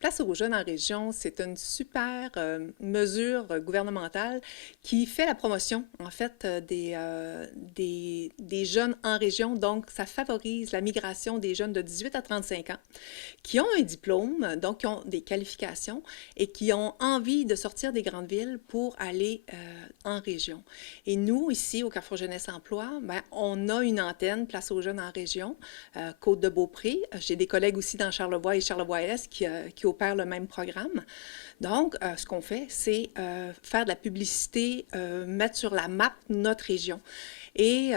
Place aux jeunes en région, c'est une super mesure gouvernementale qui fait la promotion, en fait, des jeunes en région. Donc, ça favorise la migration des jeunes de 18 à 35 ans qui ont un diplôme, donc qui ont des qualifications et qui ont envie de sortir des grandes villes pour aller en région. Et nous, ici, au Carrefour Jeunesse Emploi, ben, on a une antenne Place aux jeunes en région, Côte-de-Beaupré. J'ai des collègues aussi dans Charlevoix et Charlevoix-Est qui opèrent le même programme. Donc, ce qu'on fait, c'est faire de la publicité, mettre sur la map notre région. Et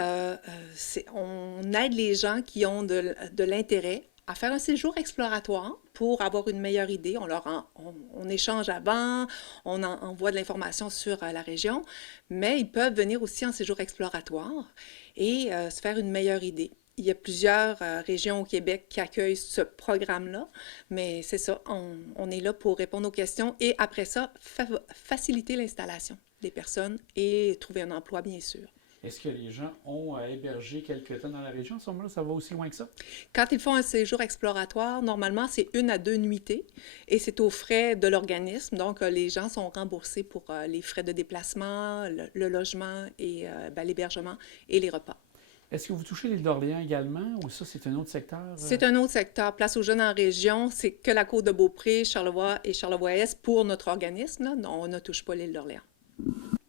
on aide les gens qui ont de l'intérêt à faire un séjour exploratoire pour avoir une meilleure idée. On échange avant, envoie de l'information sur la région, mais ils peuvent venir aussi en séjour exploratoire et se faire une meilleure idée. Il y a plusieurs régions au Québec qui accueillent ce programme-là, mais c'est ça, on est là pour répondre aux questions et après ça, faciliter l'installation des personnes et trouver un emploi, bien sûr. Est-ce que les gens ont hébergé quelque temps dans la région? À ce moment-là, ça va aussi loin que ça? Quand ils font un séjour exploratoire, normalement, c'est 1 à 2 nuitées et c'est aux frais de l'organisme. Donc, les gens sont remboursés pour les frais de déplacement, le logement et l'hébergement et les repas. Est-ce que vous touchez l'île d'Orléans également ou ça, c'est un autre secteur? C'est un autre secteur. Place aux jeunes en région, c'est que la Côte-de-Beaupré, Charlevoix et Charlevoix-Est pour notre organisme. Là. On ne touche pas l'île d'Orléans.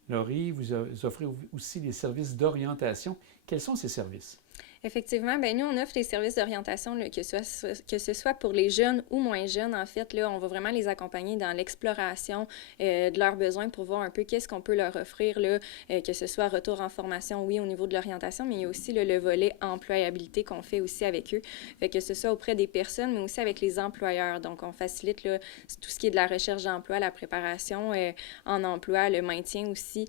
Laurie, vous offrez aussi des services d'orientation. Quels sont ces services? Effectivement, ben nous, on offre les services d'orientation, là, que ce soit pour les jeunes ou moins jeunes. En fait, là, on va vraiment les accompagner dans l'exploration de leurs besoins pour voir un peu qu'est-ce qu'on peut leur offrir, là, que ce soit retour en formation, oui, au niveau de l'orientation, mais il y a aussi là, le volet employabilité qu'on fait aussi avec eux. Fait que ce soit auprès des personnes, mais aussi avec les employeurs. Donc, on facilite là, tout ce qui est de la recherche d'emploi, la préparation en emploi, le maintien aussi.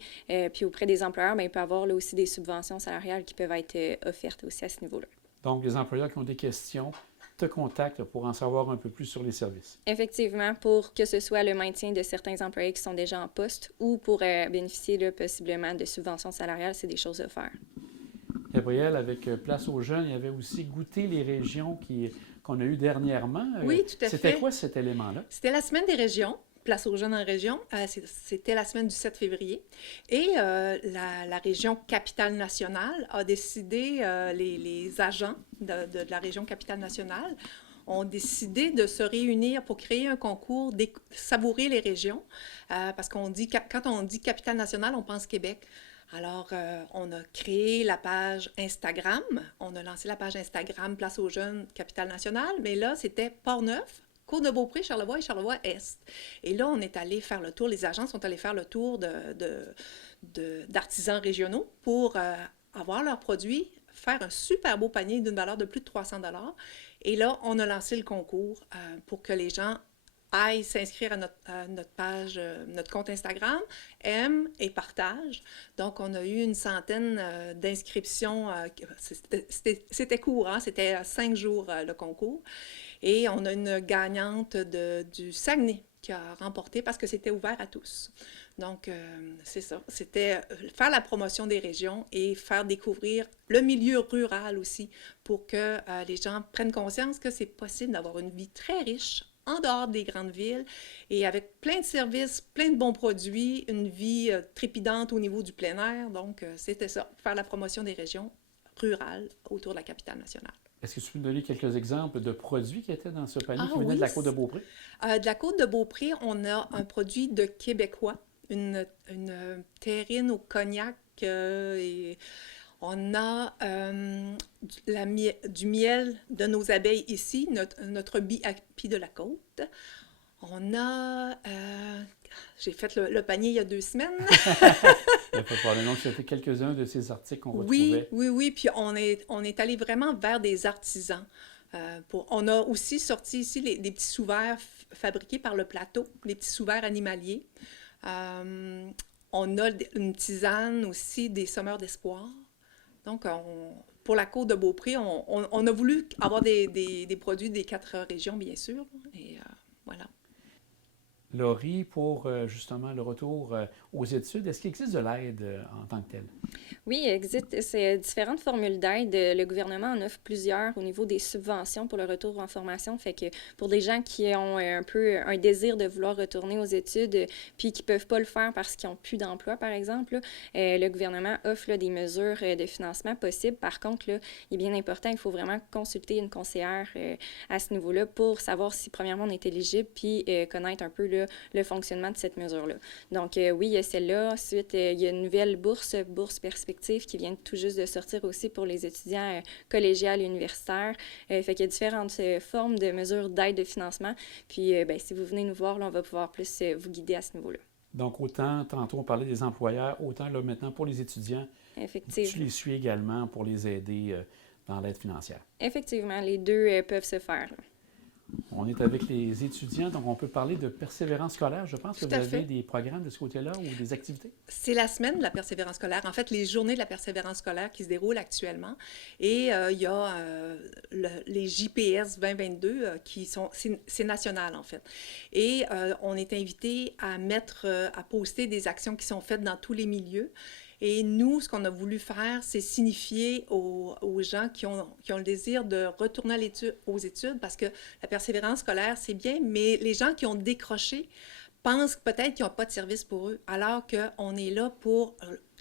Puis auprès des employeurs, ben, il peut y avoir là, aussi des subventions salariales qui peuvent être offertes aussi à ce niveau-là. Donc, les employeurs qui ont des questions te contactent pour en savoir un peu plus sur les services. Effectivement, pour que ce soit le maintien de certains employés qui sont déjà en poste ou pour bénéficier là, possiblement de subventions salariales, c'est des choses à faire. Gabrielle, avec Place aux jeunes, il y avait aussi Goûter les régions qu'on a eues dernièrement. Oui, tout à fait. C'était quoi cet élément-là? C'était la semaine des régions. Place aux jeunes en région, c'était la semaine du 7 février. Et la région Capitale-Nationale a décidé, les agents de la région Capitale-Nationale ont décidé de se réunir pour créer un concours Savourer les régions. Parce qu'on dit, quand on dit Capitale-Nationale, on pense Québec. Alors, on a créé la page Instagram. On a lancé la page Instagram Place aux jeunes Capitale-Nationale. Mais là, c'était Port-Neuf, Côte-de-Beaupré, Charlevoix et Charlevoix-Est. Et là, on est allé faire le tour, les agents sont allés faire le tour d'artisans régionaux pour avoir leurs produits, faire un super beau panier d'une valeur de plus de 300 $. Et là, on a lancé le concours pour que les gens aillent s'inscrire à notre page, notre compte Instagram, aiment et partagent. Donc, on a eu une centaine d'inscriptions. C'était court, hein? C'était 5 jours le concours. Et on a une gagnante du Saguenay qui a remporté parce que c'était ouvert à tous. Donc, c'est ça. C'était faire la promotion des régions et faire découvrir le milieu rural aussi pour que les gens prennent conscience que c'est possible d'avoir une vie très riche en dehors des grandes villes et avec plein de services, plein de bons produits, une vie trépidante au niveau du plein air. Donc, c'était ça, faire la promotion des régions rurales autour de la capitale nationale. Est-ce que tu peux nous donner quelques exemples de produits qui étaient dans ce panier qui venaient oui, de la Côte-de-Beaupré? De la Côte-de-Beaupré, on a un produit de Québécois, une terrine au cognac et on a du miel de nos abeilles ici, notre bee happy de la côte. On a... j'ai fait le panier il y a 2 semaines. Il n'y a pas de problème. Donc, c'était quelques-uns de ces articles qu'on Oui, retrouvait. oui. Puis on est allé vraiment vers des artisans. On a aussi sorti ici des petits sous-verts fabriqués par le plateau, des petits sous-verts animaliers. On a une tisane aussi, des sommeurs d'espoir. Donc, pour la Côte-de-Beaupré, on a voulu avoir des produits des 4 régions, bien sûr. Et voilà. Laurie, pour justement le retour aux études, est-ce qu'il existe de l'aide en tant que telle? Oui, il existe différentes formules d'aide. Le gouvernement en offre plusieurs au niveau des subventions pour le retour en formation. Fait que pour des gens qui ont un peu un désir de vouloir retourner aux études, puis qui peuvent pas le faire parce qu'ils n'ont plus d'emploi, par exemple, là, le gouvernement offre là, des mesures de financement possibles. Par contre, là, il est bien important, il faut vraiment consulter une conseillère à ce niveau-là pour savoir si, premièrement, on est éligible, puis connaître un peu là, le fonctionnement de cette mesure-là. Donc, oui, il y a celle-là. Ensuite, il y a une nouvelle bourse perspective qui vient tout juste de sortir aussi pour les étudiants collégiales et universitaires. Fait qu'il y a différentes formes de mesures d'aide de financement. Puis, si vous venez nous voir, là, on va pouvoir plus vous guider à ce niveau-là. Donc, autant, tantôt on parlait des employeurs, autant là maintenant pour les étudiants, Effectivement. tu les suis également pour les aider dans l'aide financière. Effectivement, les deux peuvent se faire. Là. On est avec les étudiants, donc on peut parler de persévérance scolaire. Je pense que vous avez des programmes de ce côté-là ou des activités? C'est la semaine de la persévérance scolaire. En fait, les journées de la persévérance scolaire qui se déroulent actuellement. Et il y a les JPS 2022 qui sont... C'est national, en fait. Et on est invité à à poster des actions qui sont faites dans tous les milieux. Et nous, ce qu'on a voulu faire, c'est signifier aux gens qui ont le désir de retourner aux études, parce que la persévérance scolaire, c'est bien, mais les gens qui ont décroché pensent peut-être qu'ils n'ont pas de service pour eux, alors qu'on est là pour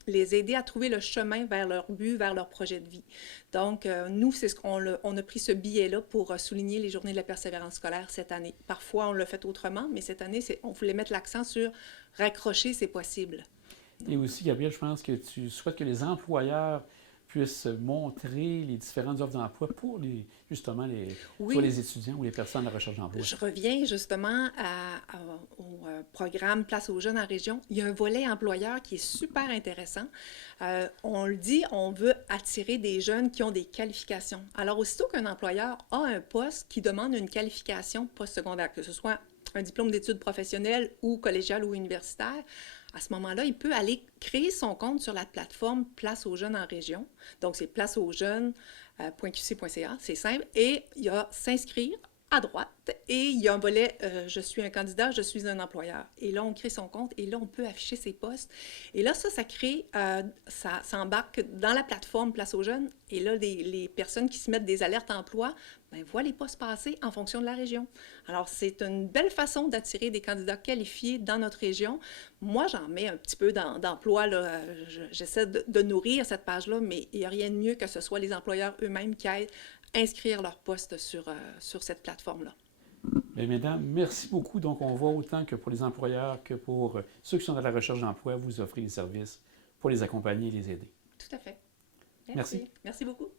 les aider à trouver le chemin vers leur but, vers leur projet de vie. Donc, nous, c'est on a pris ce billet-là pour souligner les journées de la persévérance scolaire cette année. Parfois, on l'a fait autrement, mais cette année, on voulait mettre l'accent sur raccrocher, c'est possible. Et aussi, Gabrielle, je pense que tu souhaites que les employeurs puissent montrer les différentes offres d'emploi pour justement soit les étudiants ou les personnes à la recherche d'emploi. Je reviens justement au programme Place aux jeunes en région. Il y a un volet employeur qui est super intéressant. On le dit, on veut attirer des jeunes qui ont des qualifications. Alors, aussitôt qu'un employeur a un poste qui demande une qualification postsecondaire, que ce soit un diplôme d'études professionnelles ou collégial ou universitaire, à ce moment-là, il peut aller créer son compte sur la plateforme Place aux jeunes en région. Donc, c'est placeausjeunes.qc.ca, c'est simple. Et il y a s'inscrire à droite et il y a un volet je suis un candidat, je suis un employeur. Et là, on crée son compte et là, on peut afficher ses postes. Et là, ça crée, ça embarque dans la plateforme Place aux jeunes. Et là, les personnes qui se mettent des alertes emploi, voient les postes passer en fonction de la région. Alors, c'est une belle façon d'attirer des candidats qualifiés dans notre région. Moi, j'en mets un petit peu d'emploi. J'essaie de nourrir cette page-là, mais il n'y a rien de mieux que ce soit les employeurs eux-mêmes qui aillent inscrire leur poste sur cette plateforme-là. Bien, mesdames, merci beaucoup. Donc, on voit autant que pour les employeurs que pour ceux qui sont à la recherche d'emploi, vous offrez des services pour les accompagner et les aider. Tout à fait. Merci. Merci beaucoup.